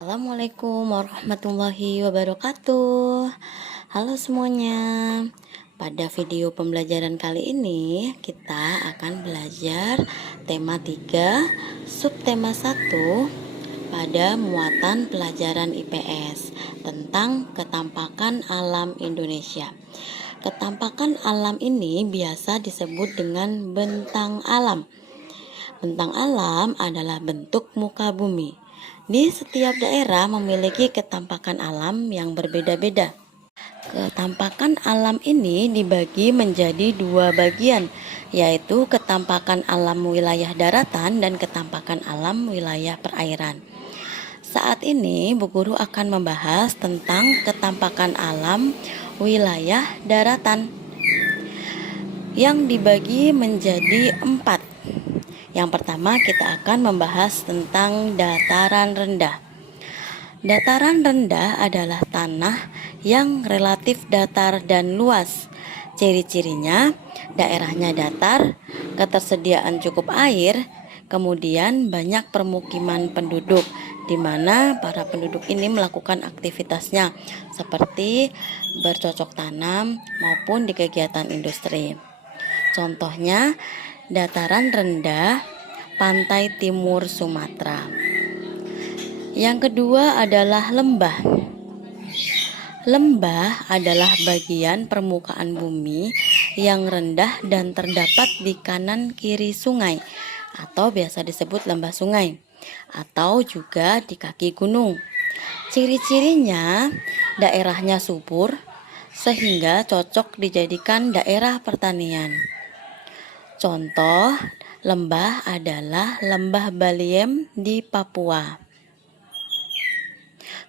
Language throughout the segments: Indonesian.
Assalamualaikum warahmatullahi wabarakatuh. Halo semuanya. Pada video pembelajaran kali ini kita akan belajar tema 3, subtema 1 pada muatan pelajaran IPS tentang ketampakan alam Indonesia. Ketampakan alam ini biasa disebut dengan bentang alam. Bentang alam adalah bentuk muka bumi. Di setiap daerah memiliki ketampakan alam yang berbeda-beda. Ketampakan alam ini dibagi menjadi dua bagian, yaitu ketampakan alam wilayah daratan dan ketampakan alam wilayah perairan. Saat ini Bu Guru akan membahas tentang ketampakan alam wilayah daratan yang dibagi menjadi 4. Yang pertama kita akan membahas tentang dataran rendah. Dataran rendah adalah tanah yang relatif datar dan luas. Ciri-cirinya, daerahnya datar, ketersediaan cukup air, kemudian banyak permukiman penduduk, di mana para penduduk ini melakukan aktivitasnya seperti bercocok tanam maupun di kegiatan industri. Contohnya, dataran rendah pantai timur Sumatera. Yang kedua adalah lembah. Lembah adalah bagian permukaan bumi yang rendah dan terdapat di kanan kiri sungai atau biasa disebut lembah sungai atau juga di kaki gunung. Ciri-cirinya, daerahnya subur sehingga cocok dijadikan daerah pertanian. Contoh lembah adalah lembah Baliem di Papua.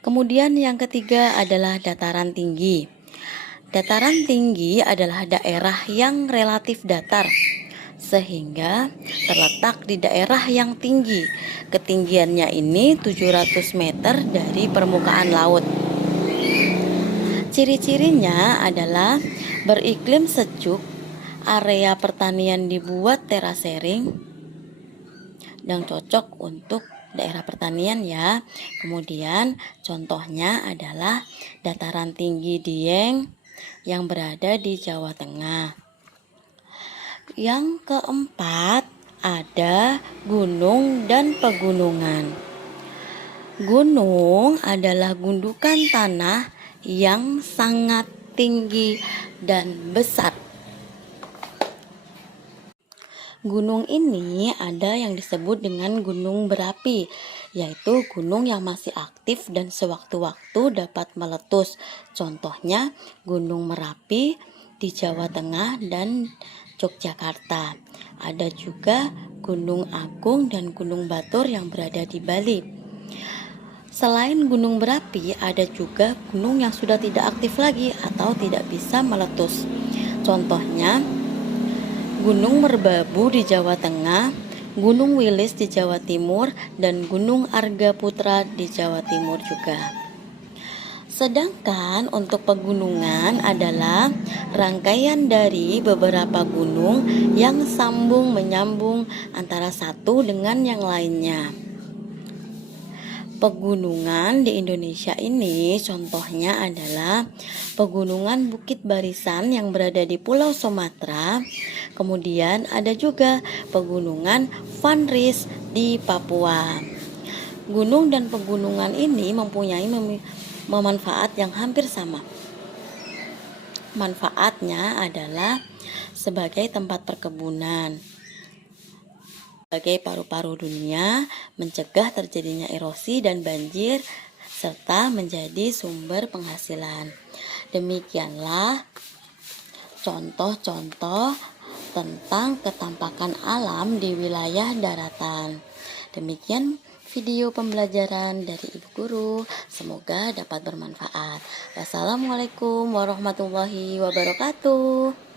Kemudian yang ketiga adalah dataran tinggi. Dataran tinggi adalah daerah yang relatif datar, sehingga terletak di daerah yang tinggi. Ketinggiannya ini 700 meter dari permukaan laut. Ciri-cirinya adalah beriklim sejuk, area pertanian dibuat terasering dan cocok untuk daerah pertanian ya. Kemudian contohnya adalah dataran tinggi Dieng yang berada di Jawa Tengah. Yang keempat ada gunung dan pegunungan. Gunung adalah gundukan tanah yang sangat tinggi dan besar. Gunung ini ada yang disebut dengan gunung berapi, yaitu gunung yang masih aktif dan sewaktu-waktu dapat meletus. Contohnya Gunung Merapi di Jawa Tengah dan Yogyakarta. Ada juga Gunung Agung dan Gunung Batur yang berada di Bali. Selain gunung berapi, ada juga gunung yang sudah tidak aktif lagi atau tidak bisa meletus. Contohnya Gunung Merbabu di Jawa Tengah, Gunung Wilis di Jawa Timur, dan Gunung Argaputra di Jawa Timur juga. Sedangkan untuk pegunungan adalah rangkaian dari beberapa gunung yang sambung menyambung antara satu dengan yang lainnya. Pegunungan di Indonesia ini contohnya adalah Pegunungan Bukit Barisan yang berada di Pulau Sumatera. Kemudian ada juga Pegunungan Van Rys di Papua. Gunung dan pegunungan ini mempunyai manfaat yang hampir sama. Manfaatnya adalah sebagai tempat perkebunan, sebagai paru-paru dunia, mencegah terjadinya erosi dan banjir, serta menjadi sumber penghasilan. Demikianlah contoh-contoh tentang ketampakan alam di wilayah daratan. Demikian video pembelajaran dari Ibu Guru, semoga dapat bermanfaat. Wassalamualaikum warahmatullahi wabarakatuh.